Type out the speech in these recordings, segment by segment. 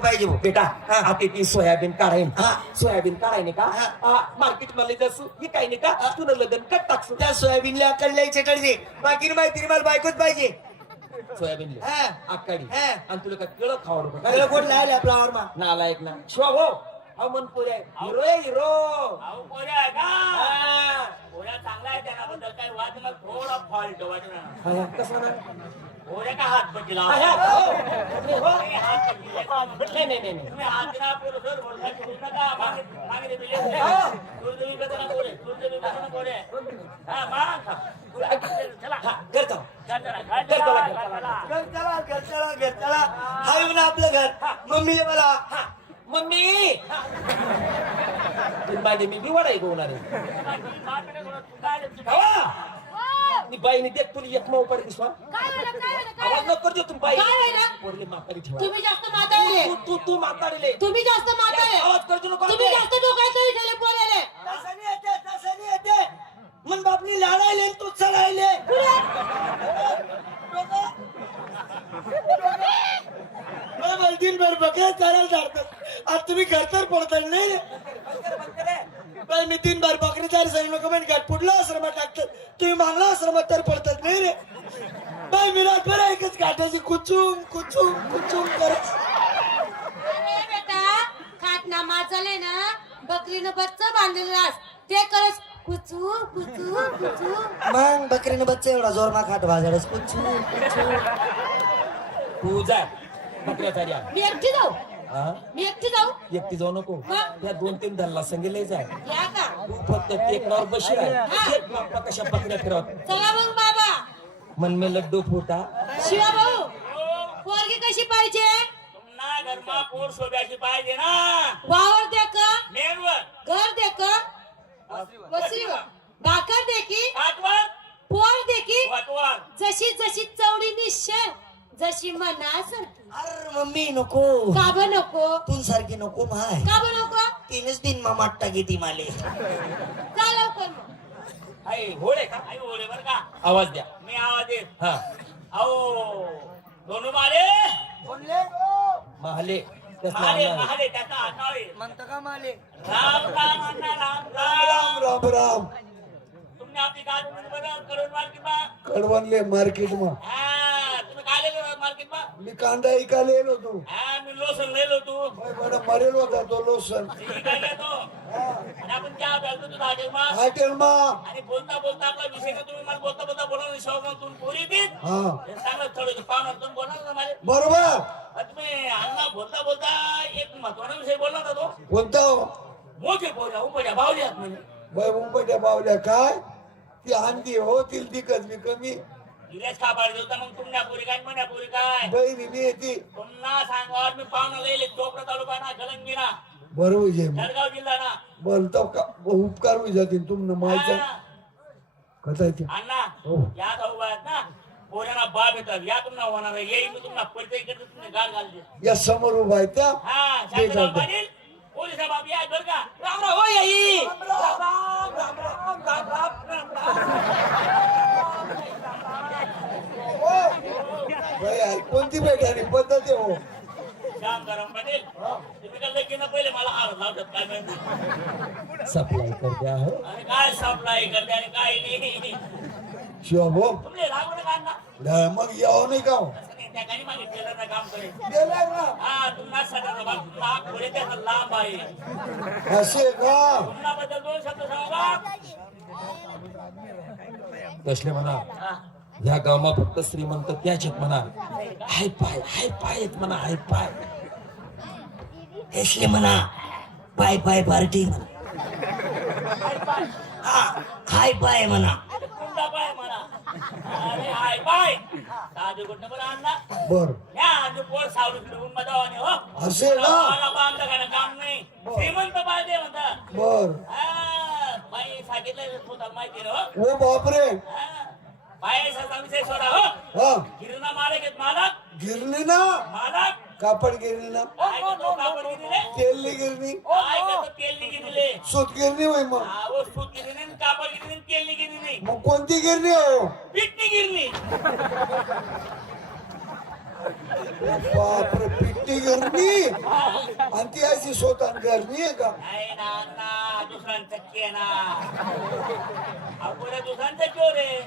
बायको पाहिजे भाऊ. बेटा हा. आता ती सोयाबीन काढाईन हा. सोयाबीन काढायने का? हा. मार्केटमध्ये जसं विकाय नाही का? तुला लग्न कट टाकसू त्या सोयाबीनला अक्कडल्या चटळी बाकी माहिती मला बायकोच पाहिजे. सोयाबीन हा. आकाडी हा. आणि तुला काय केळं खाऊ नको. सगळं कोण लावलं आपला आवरमा नालायक ना. शिवा हो हा मन पुरे हिरो आहे हिरो. अहो, पोऱ्या आहे का? हा. पोऱ्या चांगला आहे त्याबद्दल काही वाद मग थोडा फॉल्ट वाटणार हा, कसं ना पोऱ्या का हा, हा, हो. हो. हात पडला नाही नाही नाही. तुम्ही सर बोलता मागे मागे हा मग चला हा, चला, चला. घर चला घर चला घर चला हाय म्हणा आपलं घर मम्मीले मला हा, मम्मी माझे मी बिवाडा आहे गोवणार आहे मी बाईने देख तुला एक माऊ पडे दिसवा काय झालं काय झालं काय आवाज झालं? नको करतो तुम्ही बाई. काय व्हायला? पोरले मातारी ठेवा. तुम्ही जास्त माताळले तू तू तू तुम्ही जास्त माताळले आवाज करतो नको तुम्ही जास्त डोक्यात ठेवले बोलायले तसं येते तसं येते. मन बापनी लाडायले आणि तू चढायले. मला दिनभर बघा चालायला जातात आज तुम्ही घर तर पडताल नाही रे. बाई मी दिनभर बकरी चार सरी नको पण घाट पुढला आश्रमात टाकतात. तुम्ही मागला आश्रमात तर पडतात नाही रे. बाई मी रातभर एकच घाटाची कुचूम कुचूम कुचूम करत. अरे बेटा खाट ना माचाले ना बकरीनं बच्च बांधलेलं रास ते करस कुचू कुचू कुचू मग बकरीने बच्चा एवढा जोर मा खाट वाजाडस कुचू कुचू तू जा बकऱ्याचा या. मी एकटी जाऊ? हा? मी एकटी जाऊ? एकटी जाऊ नको? त्या दोन तीन धनला संगीले जाय. या का? तू फक्त टेकनावर बशी कशा बकऱ्या फिरवत चला मग बाबा. मन में लड्डू फुटा. शिवा भाऊ पोरगी कशी पाहिजे? घरमा पोर पाहिजे ना. वावर दे का? मेनवर घर दे का? वसरीवर. भाकर दे की? हातवर. पोर दे की? वाटवर जशी जशी चवडी निश्चय जशी मनासारखी अरे मम्मी नको. काब नको? तू सारखी नको माय. काब नको? तीनच दिन मा माट्टा घेती माले. जा लवकर मग. आहे होळे का? आई बोले बर का? आवाज द्या. मी आवाज देत हा. अहो दोन माले? महाले कसला माले अंदाज? महाले त्याचा हाताळे म्हणता का माले? राम राम अण्णा राम राम. राम राम राम. तुम्ही आपली गाडी बरं करून मार्केट मा कडवणले मार्केट मा हा. मार्केट मा मी कांदा इकायला येलो तू. हा मी लोसन नेलो तू. बडा मरेल होता तो लोसन. आणि आपण त्या तू हॉटेल मा हॉटेल मा. आणि बोलता बोलता आपला विषय का तुम्ही मला बोलता बोलता बोला शोभा तुम्ही पोरी देत हा. चांगलं थोडं पाहुणार तुम्ही बोलणार ना मला बरोबर. तुम्ही अण्णा बोलता बोलता एक महत्त्वाचा विषय बोलला होता तो. कोणता मोठे पोऱ्या उमड्या बावली आहेत म्हणजे बाय मुंबईच्या बावल्या. काय? ती आंधी होतील ती कमी कमी. मग पोरी काय म्हण्या पोरी काय? मी येते पुन्हा सांगा मी पाहुणा लई चोपडा तालुका ना गलंगीना बरोबर जे जळगाव जिल्हा ना. बोलतो का उपकार होई जातील तुमनं माहिती हा. कथा येते अण्णा हो. या ना? येतात. या तुम्हाला होणार मी तुम्हाला करतो तुम्ही गाड घालते. या समोर उभा आहे त्या. हा ते शांतीराव चालतं. पाटील. पोलिसा बाप या बरं का. राम राम हो याई राम राम राम राम राम राम राम. आई, कोणती बैठानी पद्धत आहे हो. श्याम गरम पाटील तुम्ही काय लगीनं पहिले मला हार लावतात काय माहिती सप्लाय करते आहे. आणि काय सप्लाय करते आणि काय नाही? शिवा भाऊ. तुमले लागू नका नाही, मग यावं नाही का हो? असं नाही, त्या काही मागे टेलरनं काम करेल. ना. हा तुम्हाला सगळं बाप लांब पुढे त्याचा लांब आहे. असे का? तुम्हाला दोन शब्द सांगा म्हणा. हा. या गावात फक्त श्रीमंत त्याच आहेत म्हणा. हाय पाय हाय पाय आहेत म्हणा हाय पाय. हेसले म्हणा पाय पाय पार्टी म्हणा. हा हाय पाय म्हणा. हाय बरं. हो. असे ना? बर. हा, हो. बापरे. हा, पैशाचा विषय सोडा हो. हा. गिरणा मालक आहेत मालक. गिरणी ना मालक. कापड गिरणी ना करतो कापड गिरले तेलनी गिरणी? करतो तेल गिरले सूत गिरणी होय मग. हा वो सूत गिरणी आणि कापड गिरणी आणि तेल गिरणी. मग कोणती गिरणी हो? पिटणी गिरणी. बापरे पिट्टी गिरणी? आणि ती अशी स्वतः गरणी आहे का नाही ना अण्णा दुसऱ्यांचं चक्की ना अपुऱ्या दुसऱ्यांचं चोर आहे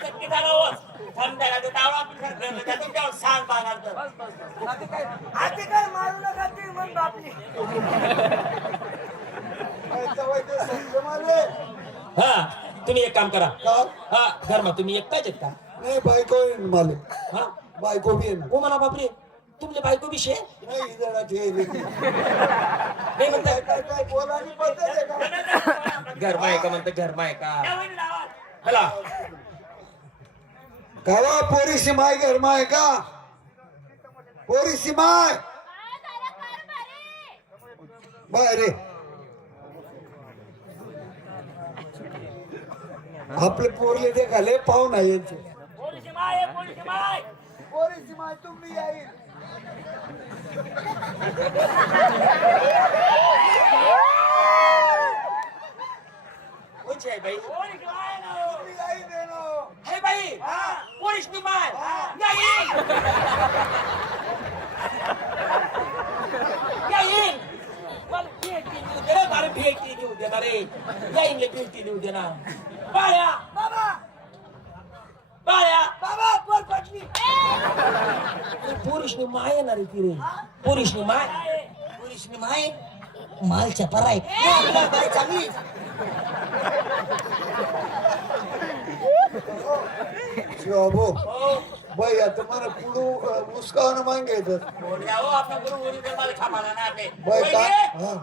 चक्की झालं थंडाला तर डावळा आपण फिरलं त्यातून त्यावर सांग पाहणार तर आधी काय मारू नका ती मग बापली काय सवय ते संत मारे हा तुम्ही एक काम करा का हा धर्मा तुम्ही एकटाच आहेत का नाही बायको आहे ना मला हा बायको बी आहे ना मला बापरे तुमच्या बायको विषय? नाही म्हणता का म्हणता घरमा आहे का हला गावा पोरीशी माय घर माय का पोरीशी माय रे आपले पोरले ते खाले पाहू नाही यांचे. पोरीशी माय पोरीशी माय पोरीशी माय तुम्ही येईल છે ભાઈ હે ભાઈ પોલીસ નું માલ નહીં નહીં મારે ભેટી દેવું દે મારે જઈને ભેટી દેવું દે ના બાળ્યા બાબા બાળ્યા બાબા पुरुषनी माय येणार आहे ती रे पुरुषनी माय पुरुषनी माय माल चपार आहे. बाय चांगली शिवाबो भैया तुम्हाला पुढू मुस्कान का हा.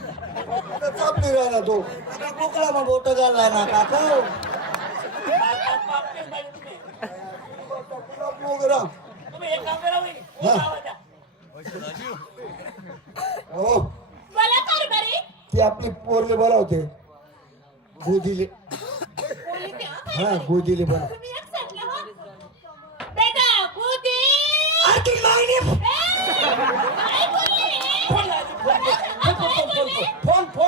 चापली राहिला तो? कोकळा मग बोट घाललाय ना काका. तुम्ही एक हो ती आपली पोरले बोलावते. गोदीले बोलली हा, हा कारभारी. गोदीले फोन फोन.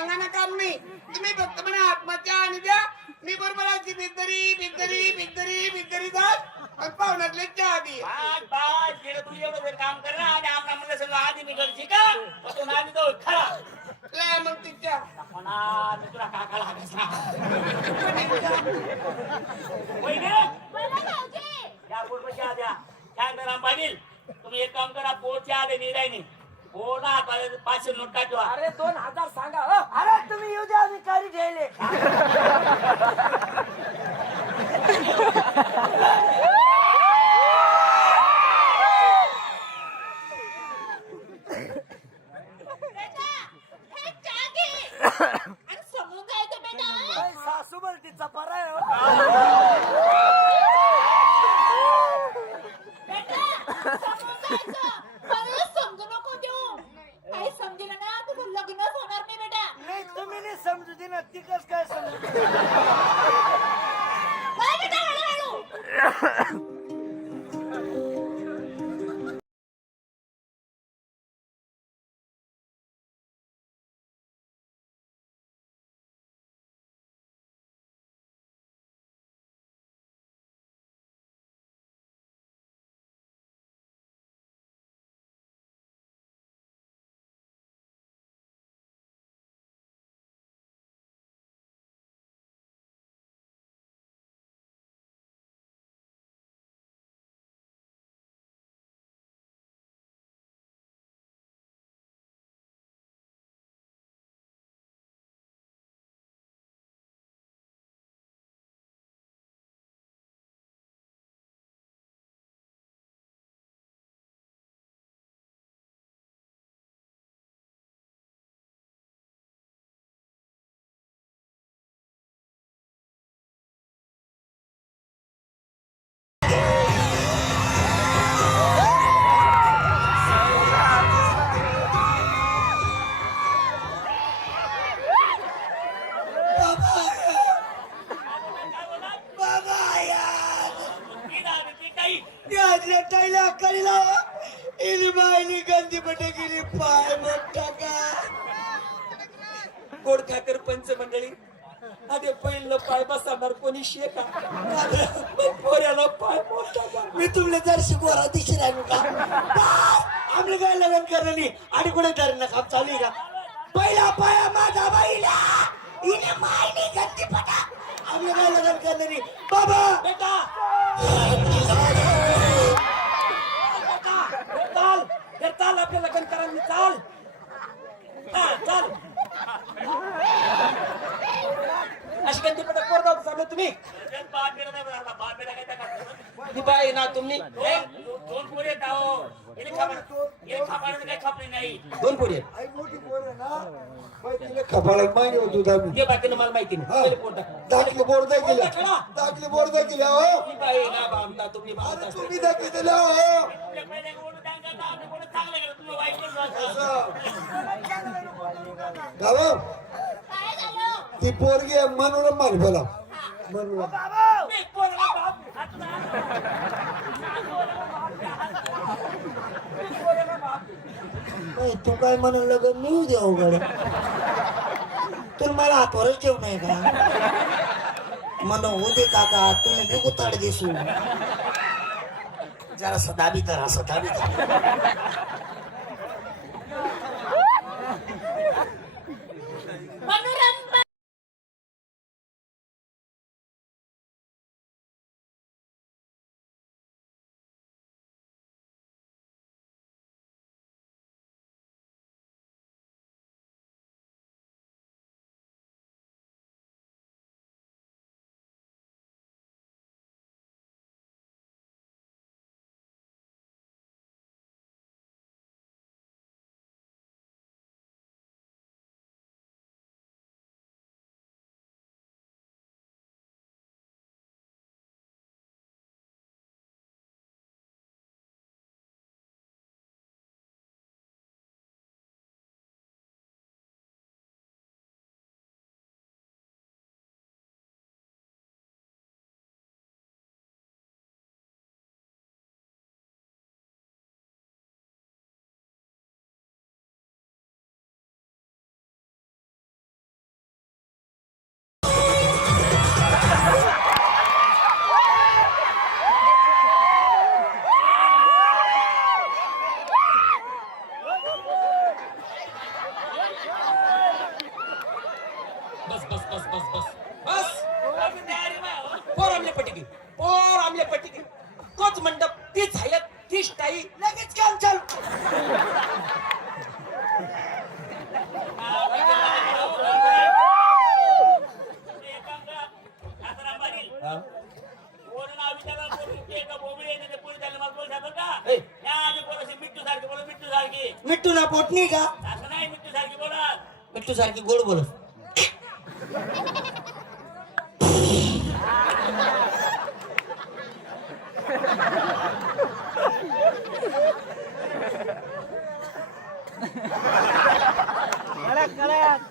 सांगायला काम नाही. तुम्ही फक्त मला आत्महत्या आणि द्या. मी बरोबर आजची बिद्दरी बिद्दरी बिद्दरी बिद्दरी जात. आणि पाहुण्यातले चहा दे. भात भात गेलं तू एवढं जर काम कर ना आणि आमना म्हणलं सगळं आधी मी करशी का मग तू आधी तो खरा. लय मग तिच्या म्हणा मी तुला काकाला वहिनी या पूर्व चहा द्या. काय करा पाटील तुम्ही एक काम करा पोट चहा दे निरायनी हो ना पाचशे नोट टाकवा. अरे दोन हजार सांगा अरे तुम्ही येऊ द्या अधिकारी ठेवले. बेटा हे चहा घे आणि समोर बेटा? सासू बोलती चपारा बेटा समोर जायचं मला समजू नको देऊ काही समजेल ना तुझं लग्नच होणार नाही बेटा नाही तुम्ही नाही समजू दे ना ती कस काय समजू? टायला अक्कालीला इली बायली गंदी पटे गेली पाय मोठा का गोड ठाकर पंच मंडळी अरे पहिलं पाय बसणार कोणी शेका पोऱ्याला पाय मोठा का मी तुमले जर शिकवरा दिशी राहिलो का? आमले काय लग्न करणार नाही. आणि कुठे धरणं काम चालू का? पहिला पाया माझा बाईला. हिने मायनी गंदी पटा आमले काय लग्न करणार नाही. बाबा! बेटा! बेटा हे चाल हे चाल आपल्या लग्न करा मी चाल हा, चाल अशी गंदी पटक पोर जाऊ सांगलं तुम्ही त्याच्यात बाप बेटा नाही बरं, बाप बेटा काय त्या करतात? ती बाई ना तुम्ही दोन दोन पोरी आहेत अहो. हिने खापा- हिने खापाडाचं काही खापली नाही दोन पोरी आहेत. आई मोठी पोर आहे ना बाई खपाळात मागे होतो आम्ही ते बाकीनं मला माहिती नाही. हा. टाक. दाखले बोर्ड टाकला. दाखले बोर्ड हो. ना बामता तुम्ही अरे तुम्ही दाखले दिला हो. गाव काय झालं? ती पोरगी आहे, मनोरम मार बोला. मनोरम. मी तू काय म्हणून लग्न मी दे अवघड तुम्ही मला हातवरच ठेव नाही का? म्हण होते काका तुम्ही बघू ताड दिसू. जरा सदाबी तर असं दाबी तर नाही तर पोरी त्याला मला बोलू शकतात का? ए. या आधी पोराशी मिट्टू सारखी बोला मिट्टू सारखी. मिट्टू ना पोटणी का? असं नाही मिट्टू सारखी बोला मिट्टू सारखी गोड बोलत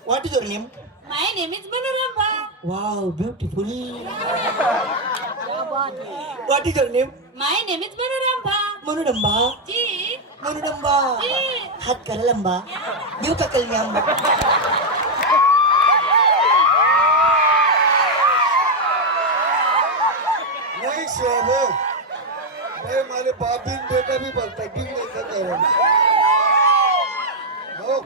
What is your name? My name is Manoranjan Wow, beautiful. What is your name? My name is Manoranjan Manodamba ji. मनोडंबा जी. हात करा लंबा. देऊ का कलमी आंबा नाही शोभो बाई मला बाबीन बेटा बी बघता की नाही का कारण हो?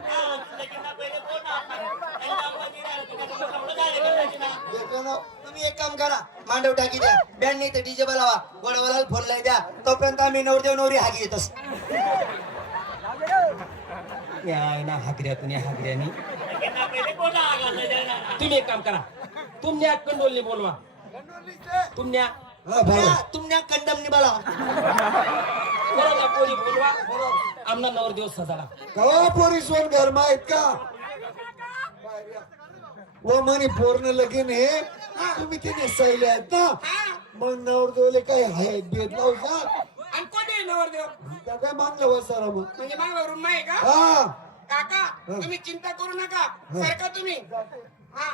देखा ना तुम्ही एक काम करा मांडव टाकी द्या. बँड नाही तर डीजे बोलावा. गोडवाला फोन लाई द्या. तोपर्यंत आम्ही नवरदेव नवरी हागी येत असतो या ना हागऱ्यातून या हागऱ्यानी. लगीन ना पहिले बोल ना, आगाऊ जायला. तुम्ही एक काम करा. तुमने कंडोलने बोलवा. हा बघा तुमच्या कंडमनी बोलावा. बरोबर पोरी बोलवा. आमना नवर दिवस सजाडा कवा पोरी सोन घर माहीत का व म्हणे पोरन लगीन हे तुम्ही तिने सैले आहेत ना? मग नवरदेवले काय आहे भेद लावू जा आणि कोणी नवरदेव? त्या काय मागलं बसारा मग? म्हणजे मागवरून नाही का? हा. काका तुम्ही चिंता करू नका. सारखा तुम्ही. हा.